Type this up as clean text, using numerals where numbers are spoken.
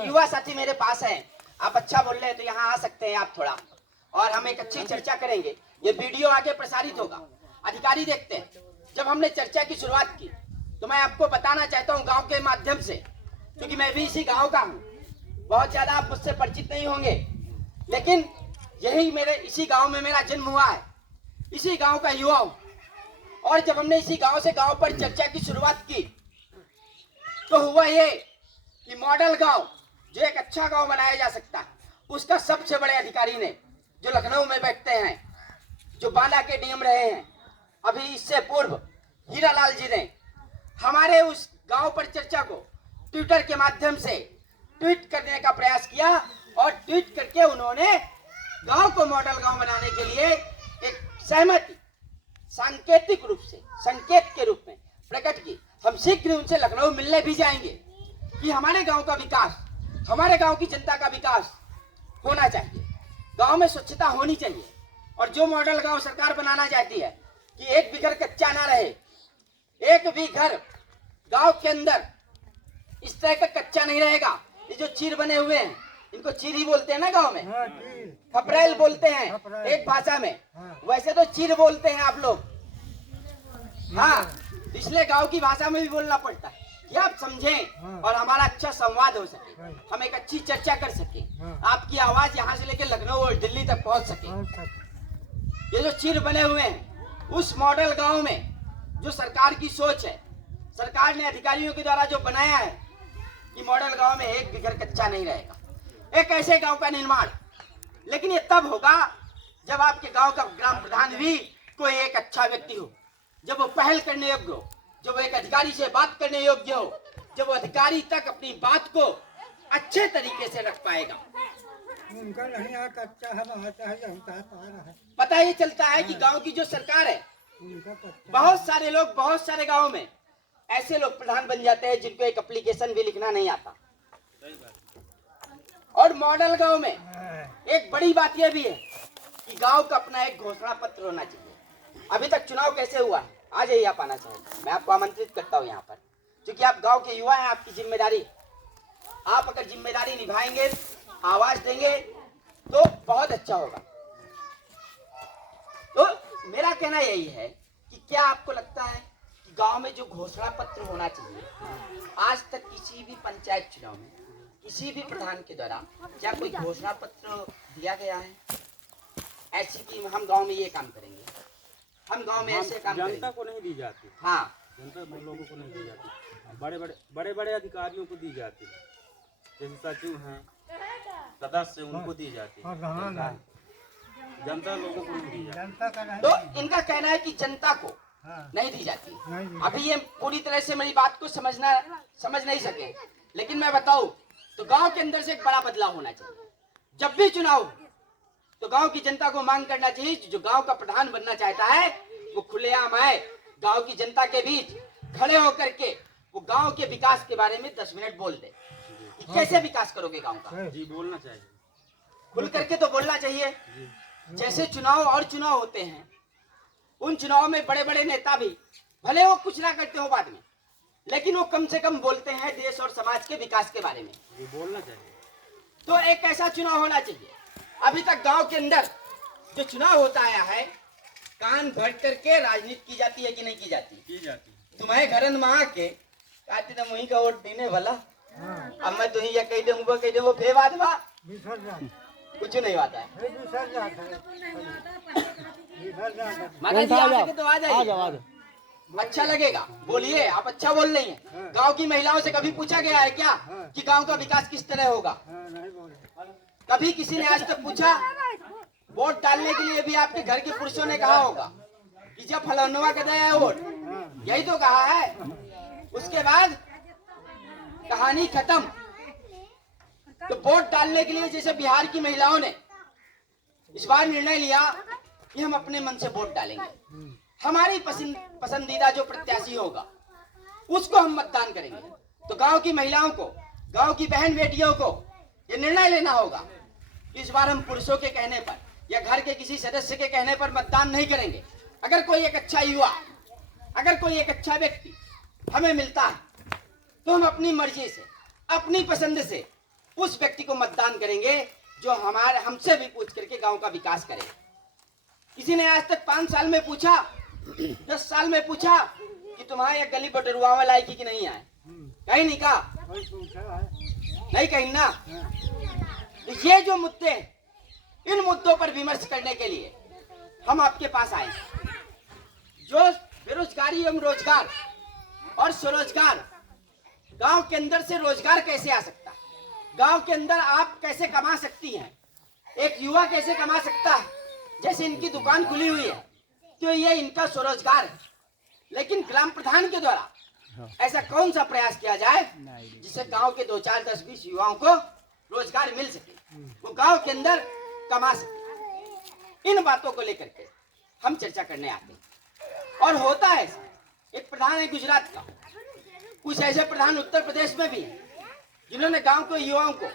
युवा साथी मेरे पास हैं, आप अच्छा बोल रहे हैं तो यहाँ आ सकते हैं आप थोड़ा, और हम एक अच्छी चर्चा करेंगे। ये वीडियो आगे प्रसारित होगा, अधिकारी देखते हैं। जब हमने चर्चा की शुरुआत की तो मैं आपको बताना चाहता हूँ गांव के माध्यम से, क्योंकि मैं भी इसी गांव का हूँ। बहुत ज्यादा आप मुझसे परिचित नहीं होंगे, लेकिन यही मेरे इसी गांव में मेरा जन्म हुआ है, इसी गांव का युवा हूँ। और जब हमने इसी गांव से गांव पर चर्चा की शुरुआत की तो हुआ ये कि मॉडल गांव जो एक अच्छा गांव बनाया जा सकता है, उसका सबसे बड़े अधिकारी ने, जो लखनऊ में बैठते हैं, जो बांदा के डीएम रहे हैं, अभी इससे पूर्व हीरालाल जी ने हमारे उस गांव पर चर्चा को ट्विटर के माध्यम से ट्वीट करने का प्रयास किया, और ट्वीट करके उन्होंने गांव को मॉडल गांव बनाने के लिए एक सहमति सांकेतिक रूप से, संकेत के रूप में प्रकट की। हम शीघ्र उनसे लखनऊ मिलने भी जाएंगे कि हमारे गांव का विकास, हमारे गांव की जनता का विकास होना चाहिए, गांव में स्वच्छता होनी चाहिए। और जो मॉडल गांव सरकार बनाना चाहती है कि एक भी घर कच्चा ना रहे, एक भी घर गांव के अंदर इस तरह का कच्चा नहीं रहेगा। ये जो चीर बने हुए हैं, इनको चीर ही बोलते हैं ना गांव में, खपरेल बोलते हैं एक भाषा में, वैसे तो चीर बोलते हैं आप लोग। हाँ, इसलिए गांव की भाषा में भी बोलना पड़ता है कि आप समझें और हमारा अच्छा संवाद हो सके, हम एक अच्छी चर्चा कर सके, आपकी आवाज यहाँ से लेकर लखनऊ और दिल्ली तक पहुंच सके। ये जो चीर बने हुए हैं, उस मॉडल गांव में जो सरकार की सोच है, सरकार ने अधिकारियों के द्वारा जो बनाया है कि मॉडल गांव में एक भी घर कच्चा नहीं रहेगा, एक ऐसे गांव का निर्माण। लेकिन ये तब होगा जब आपके गांव का ग्राम प्रधान भी कोई एक अच्छा व्यक्ति हो, जब वो पहल करने योग्य हो, जब वो एक अधिकारी से बात करने योग्य हो, जब वो अधिकारी तक अपनी बात को अच्छे तरीके से रख पाएगा। उनका नहीं आता, अच्छा हम आता है, हम कहा पा रहा है। पता ही चलता है कि गांव की जो सरकार है, बहुत सारे लोग, बहुत सारे गांव में ऐसे लोग प्रधान बन जाते हैं जिनको एक एप्लीकेशन भी लिखना नहीं आता। और मॉडल गांव में एक बड़ी बात यह भी है कि गांव का अपना एक घोषणा पत्र होना चाहिए। अभी तक चुनाव कैसे हुआ है, आ जाइए आप आना चाहिए, मैं आपको आमंत्रित करता हूँ यहाँ पर, क्योंकि आप गांव के युवा हैं, आपकी जिम्मेदारी, आप अगर जिम्मेदारी निभाएंगे, आवाज देंगे तो बहुत अच्छा होगा। तो मेरा कहना यही है कि क्या आपको लगता है कि गांव में जो घोषणा पत्र होना चाहिए, आज तक किसी भी पंचायत चुनाव में किसी भी प्रधान के द्वारा क्या कोई घोषणा पत्र दिया गया है ऐसी कि हम गांव में ये काम करेंगे, हम गांव में ऐसे काम करेंगे? जनता को नहीं दी जाती। हाँ, जनता लोगों को नहीं दी जाती, बड़े बड़े अधिकारियों को दी जाती, जैसे सचिव हैं, सदस्य, उनको दी जाती, जनता लोगों को नहीं दी जाती। तो इनका कहना है कि जनता को नहीं दी जाती। अभी ये पूरी तरह से मेरी बात को समझ नहीं सके, लेकिन मैं बताऊं तो गांव के अंदर से एक बड़ा बदलाव होना चाहिए। जब भी चुनाव हो तो गांव की जनता को मांग करना चाहिए, जो गांव का प्रधान बनना चाहता है वो खुलेआम आए, गांव की जनता के बीच खड़े होकर के वो गांव के विकास के बारे में 10 मिनट बोल दे कि कैसे विकास करोगे गांव का। जी, बोलना चाहिए, खुल करके तो बोलना चाहिए। जैसे चुनाव और चुनाव होते हैं, उन चुनाव में बड़े बड़े नेता भी भले वो कुछ ना करते हो बाद में, लेकिन वो कम से कम बोलते हैं देश और समाज के विकास के बारे में। जी, बोलना चाहिए। तो एक ऐसा चुनाव होना चाहिए। अभी तक गांव के अंदर जो चुनाव होता आया है, कान भर करके राजनीति की जाती है कि नहीं की जाती? की जाती। तुम्हारे घर में आके कहते ना वहीं का वोट देने वाला, अब मैं तो ही कह दूंगा फिर बात बा कुछ नहीं बात है। माता जी आ सके तो आ जाइए, अच्छा लगेगा, बोलिए, आप अच्छा बोल रही हैं। गांव की महिलाओं से कभी पूछा गया है क्या कि गांव का विकास किस तरह होगा? कभी किसी ने आज तक पूछा? वोट डालने के लिए भी आपके घर के पुरुषों ने कहा होगा कि जब फलानुमा का दया है वोट, यही तो कहा है। उसके बाद कहानी खत्म। तो वोट डालने के लिए जैसे बिहार की महिलाओं ने इस बार निर्णय लिया कि हम अपने मन से वोट डालेंगे, हमारी पसंदीदा जो प्रत्याशी होगा उसको हम मतदान करेंगे। तो गांव की महिलाओं को, गांव की बहन बेटियों को ये निर्णय लेना होगा कि इस बार हम पुरुषों के कहने पर या घर के किसी सदस्य के कहने पर मतदान नहीं करेंगे। अगर कोई एक अच्छा युवा, अगर कोई एक अच्छा व्यक्ति हमें मिलता है तो हम अपनी मर्जी से, अपनी पसंद से उस व्यक्ति को मतदान करेंगे जो हमारे हमसे भी पूछ करके गांव का विकास करे। किसी ने आज तक 5 साल में पूछा, 10 साल में पूछा कि तुम्हारे यहाँ गली बटरुआ में लायकी कि नहीं आए? कहीं नहीं कहा, कोई पूछा है? नहीं कहीं ना। तो ये जो मुद्दे, इन मुद्दों पर विमर्श करने के लिए हम आपके पास आए। जो बेरोजगारी एवं रोजगार और स्वरोजगार, गांव के अंदर से रोजगार कैसे आ सकता है, गांव के अंदर आप कैसे कमा सकती हैं, एक युवा कैसे कमा सकता है। जैसे इनकी दुकान खुली हुई है तो ये इनका स्वरोजगार है, लेकिन ग्राम प्रधान के द्वारा ऐसा कौन सा प्रयास किया जाए जिससे गांव के 2, 4, 10, 20 युवाओं को रोजगार मिल सके, वो गांव के अंदर कमा सके। इन बातों को लेकर के हम चर्चा करने आते हैं। और होता है ऐसा, एक प्रधान है गुजरात का, कुछ ऐसे प्रधान उत्तर प्रदेश में भी हैं जिन्होंने गांव के युवाओं को